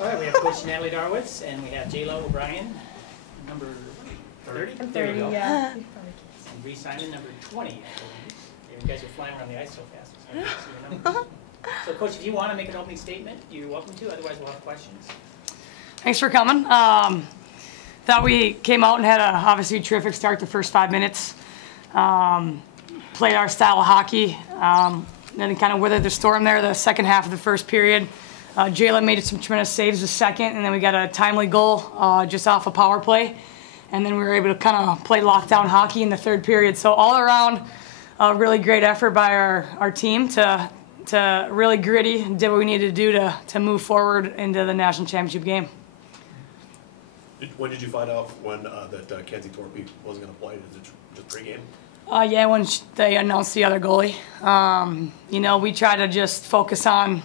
All right, we have Coach Natalie Darwitz, and we have J-Lo O'Brien, number 30? I'm There 30, we go. yeah. And Bree Simon, number 20, I believe. You guys are flying around the ice so fast. It's hard to see your numbers. So, Coach, if you want to make an opening statement, you're welcome to. Otherwise, we'll have questions. Thanks for coming. Thought we came out and had a obviously terrific start the first 5 minutes. Played our style of hockey. Then kind of weathered the storm there the second half of the first period. Jayla made some tremendous saves the second, and then we got a timely goal just off a power play. And then we were able to kind of play lockdown hockey in the third period. So all around, a really great effort by our team to really gritty and did what we needed to do to move forward into the national championship game. When did you find out that Kenzie Torpy wasn't going to play? Is it just pregame? Yeah, when they announced the other goalie. You know, we try to just focus on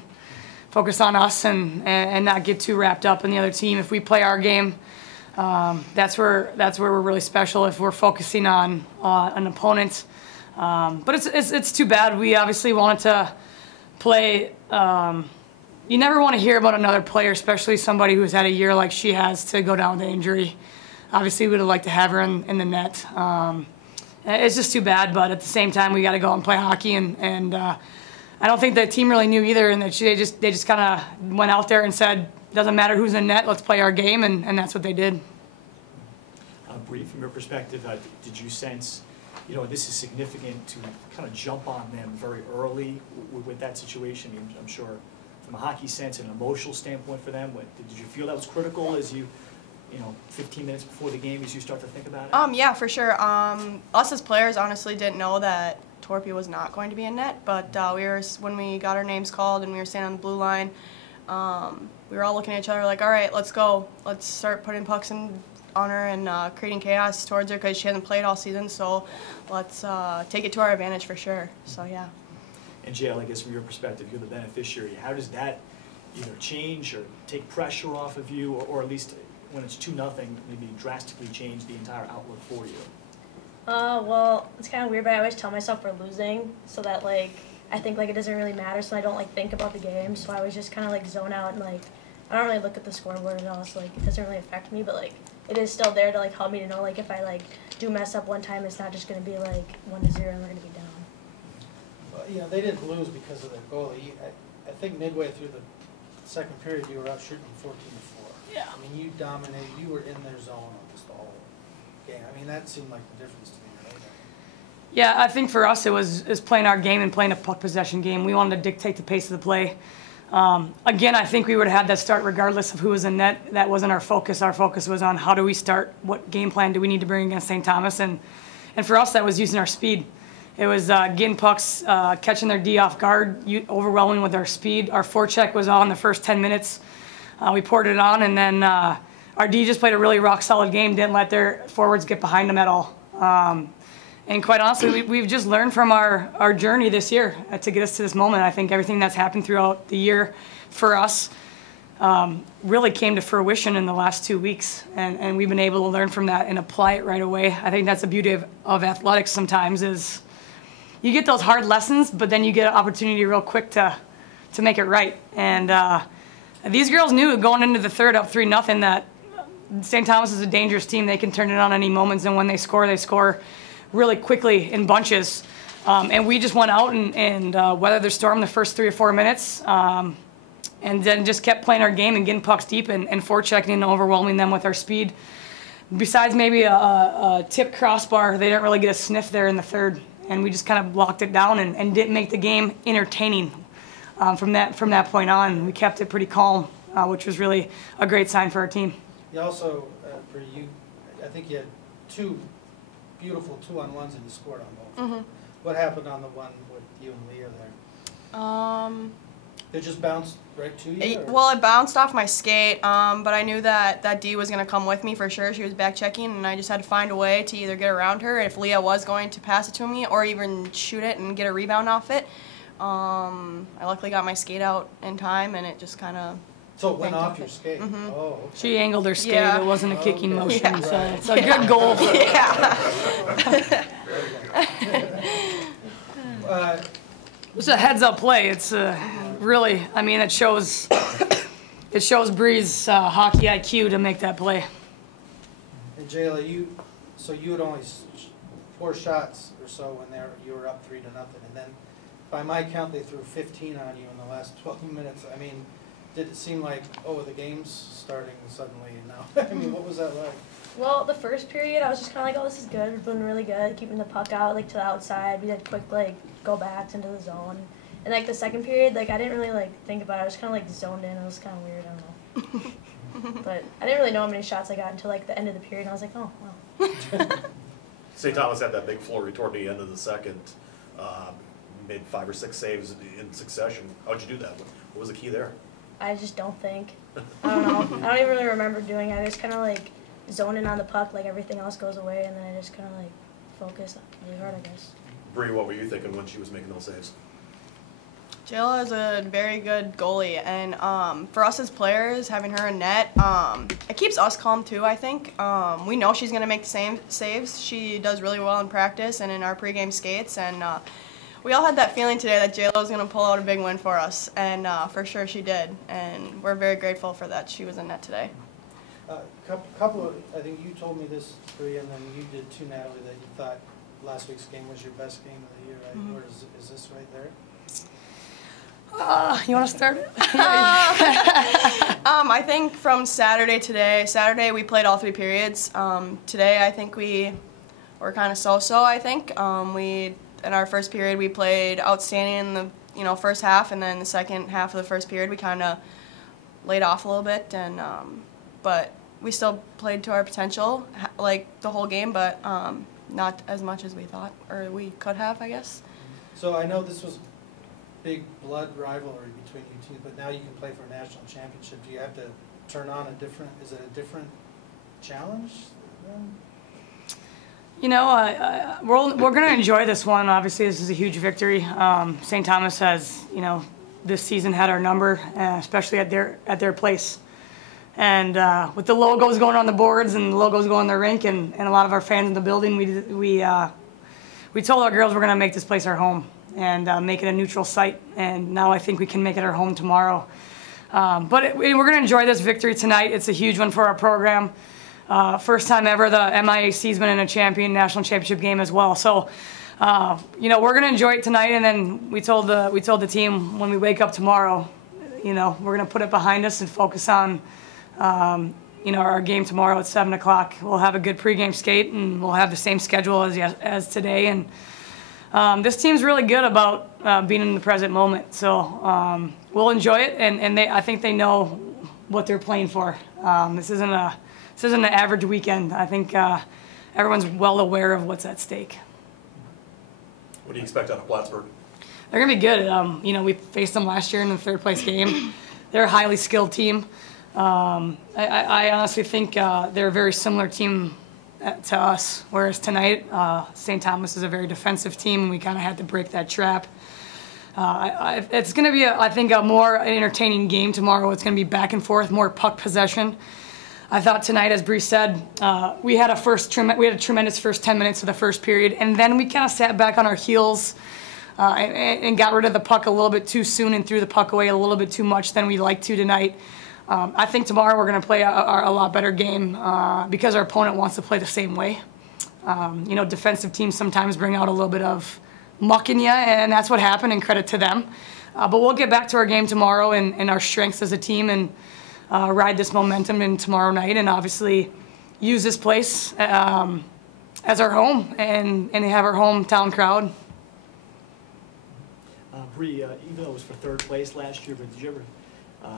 us and not get too wrapped up in the other team. If we play our game, that's where we're really special. If we're focusing on an opponent, but it's too bad. We obviously wanted to play. You never want to hear about another player, especially somebody who's had a year like she has, to go down with an injury. Obviously, we would have liked to have her in the net. It's just too bad, but at the same time, we got to go out and play hockey, and I don't think the team really knew either, and that they just kind of went out there and said, doesn't matter who's in net, let's play our game, and that's what they did. Bree, from your perspective, did you sense, you know, this is significant to kind of jump on them very early with that situation? I mean, I'm sure from a hockey sense and an emotional standpoint for them, did you feel that was critical as you know, 15 minutes before the game as you start to think about it? Yeah, for sure. Us as players honestly didn't know that Torpy was not going to be in net, but when we got our names called and we were standing on the blue line, we were all looking at each other like, all right, let's go. Let's start putting pucks on her and creating chaos towards her because she hasn't played all season, so let's take it to our advantage for sure. So, yeah. And Jael, I guess from your perspective, you're the beneficiary. How does that either change or take pressure off of you, or at least when it's 2-0, maybe drastically change the entire outlook for you? Well, it's kind of weird, but I always tell myself we're losing so that, like, I think, like, it doesn't really matter, so I don't, like, think about the game. So I always just kind of, like, zone out and, like, I don't really look at the scoreboard at all, so, like, it doesn't really affect me, but, like, it is still there to, like, help me to know, like, if I, like, do mess up one time, it's not just going to be, like, 1-0 and we're going to be down. Well, you know, they didn't lose because of their goalie. I think midway through the second period, you were out shooting 14-4. Yeah. I mean, you dominated. You were in their zone almost the whole game. I mean, that seemed like the difference to me, right? Yeah, I think for us it was playing our game and playing a puck possession game. We wanted to dictate the pace of the play. Again, I think we would have had that start regardless of who was in net. That wasn't our focus. Our focus was on how do we start, what game plan do we need to bring against St. Thomas, and for us that was using our speed. It was getting pucks, catching their D off guard, overwhelming with our speed. Our forecheck was on the first 10 minutes. We poured it on, and then our D just played a really rock-solid game, didn't let their forwards get behind them at all. And quite honestly, we've just learned from our journey this year to get us to this moment. I think everything that's happened throughout the year for us really came to fruition in the last 2 weeks, and we've been able to learn from that and apply it right away. I think that's the beauty of athletics sometimes is you get those hard lessons, but then you get an opportunity real quick to make it right. And these girls knew going into the third up 3-0 that St. Thomas is a dangerous team. They can turn it on any moments, and when they score really quickly in bunches. And we just went out and weathered the storm the first 3 or 4 minutes, and then just kept playing our game and getting pucks deep and forechecking and overwhelming them with our speed. Besides maybe a tip crossbar, they didn't really get a sniff there in the third, and we just kind of locked it down and didn't make the game entertaining. From that point on, we kept it pretty calm, which was really a great sign for our team. You also, I think you had 2 beautiful 2-on-1s and you scored on both. Mm-hmm. What happened on the one with you and Leah there? It just bounced right to you? Well, it bounced off my skate, but I knew that D was going to come with me for sure. She was back checking, and I just had to find a way to either get around her if Leah was going to pass it to me or even shoot it and get a rebound off it. I luckily got my skate out in time, and it just kind of... So it went off your skate? Mm-hmm. Oh, okay. She angled her skate. Yeah. It wasn't a kicking motion, Yeah. so it's a good goal. Yeah. It's a heads-up play. It's really, I mean, it shows it shows Bree's hockey IQ to make that play. And Jayla, you had only 4 shots or so when you were up 3-0, and then by my count they threw 15 on you in the last 12 minutes. I mean, did it seem like, oh, the game's starting suddenly now? I mean, what was that like? Well, the first period, I was just kind of like, oh, this is good. We're doing really good, keeping the puck out, like, to the outside. We did quick, like, go-backs into the zone. And, like, the second period, like, I didn't really, like, think about it. I was kind of, like, zoned in. It was kind of weird. I don't know. But I didn't really know how many shots I got until, like, the end of the period. And I was like, oh, wow. St. Thomas had that big flurry toward the end of the second, made 5 or 6 saves in succession. How'd you do that? What was the key there? I just don't think. I don't know. I don't even really remember doing it. I just kind of, like, zone in on the puck, like, everything else goes away, and then I just kind of, like, focus really hard, I guess. Bree, what were you thinking when she was making those saves? Jayla is a very good goalie, and for us as players, having her in net, it keeps us calm too, I think. We know she's going to make the same saves. She does really well in practice and in our pregame skates, and we all had that feeling today that Jayla was going to pull out a big win for us, and for sure she did, and we're very grateful for that she was in net today. Couple of, I think you told me this, Bree, and then you did too, Natalie, that you thought last week's game was your best game of the year, right? Mm-hmm. Where is this right there? You want to start? I think from Saturday we played all 3 periods. Today I think we were kind of so-so, I think. In our first period we played outstanding in the first half, and then the second half of the first period we kind of laid off a little bit, and but we still played to our potential, like the whole game, but not as much as we thought, or we could have, I guess. So I know this was big blood rivalry between you teams, but now you can play for a national championship. Do you have to turn on is it a different challenge then? You know, we're going to enjoy this one. Obviously, this is a huge victory. St. Thomas has, this season had our number, especially at their place. And with the logos going on the boards and the logos going on the rink, and a lot of our fans in the building, we told our girls we're going to make this place our home and make it a neutral site. And now I think we can make it our home tomorrow. But we're going to enjoy this victory tonight. It's a huge one for our program. First time ever the MIAC's been in a national championship game as well. So, we're going to enjoy it tonight. And then we told the team when we wake up tomorrow, we're going to put it behind us and focus on, our game tomorrow at 7 o'clock. We'll have a good pregame skate, and we'll have the same schedule as today. And this team's really good about being in the present moment. So we'll enjoy it, and I think they know what they're playing for. This isn't an average weekend. I think everyone's well aware of what's at stake. What do you expect out of Plattsburgh? They're going to be good. We faced them last year in the third-place game. They're a highly skilled team. I honestly think they're a very similar team to us, whereas tonight St. Thomas is a very defensive team, and we kind of had to break that trap. It's going to be, I think, a more entertaining game tomorrow. It's going to be back and forth, more puck possession. I thought tonight, as Bree said, we had a tremendous first 10 minutes of the first period, and then we kind of sat back on our heels and got rid of the puck a little bit too soon and threw the puck away a little bit too much than we'd like to tonight. I think tomorrow we're going to play a lot better game because our opponent wants to play the same way. Defensive teams sometimes bring out a little bit of muck in you, and that's what happened, and credit to them. But we'll get back to our game tomorrow and our strengths as a team, and ride this momentum in tomorrow night, and obviously use this place as our home and have our hometown crowd. Bree, even though it was for 3rd place last year, but did you ever,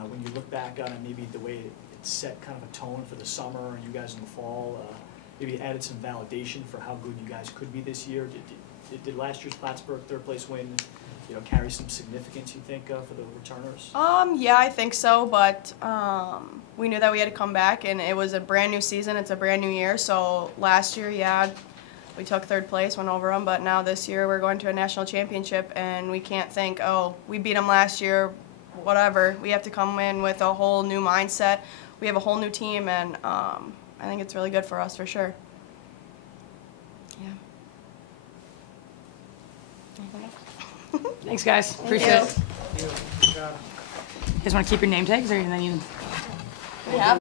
when you look back on it, maybe the way it set kind of a tone for the summer and you guys in the fall, maybe it added some validation for how good you guys could be this year? Did last year's Plattsburgh 3rd place win carry some significance, you think, for the returners? Yeah, I think so, but we knew that we had to come back, and it was a brand new season. It's a brand new year. So last year, yeah, we took 3rd place, went over them, but now this year we're going to a national championship, and we can't think, oh, we beat them last year, whatever. We have to come in with a whole new mindset. We have a whole new team, and I think it's really good for us, for sure. Yeah. Anything else? Thanks, guys. Appreciate it. Good job. You guys want to keep your name tags, or then you? We have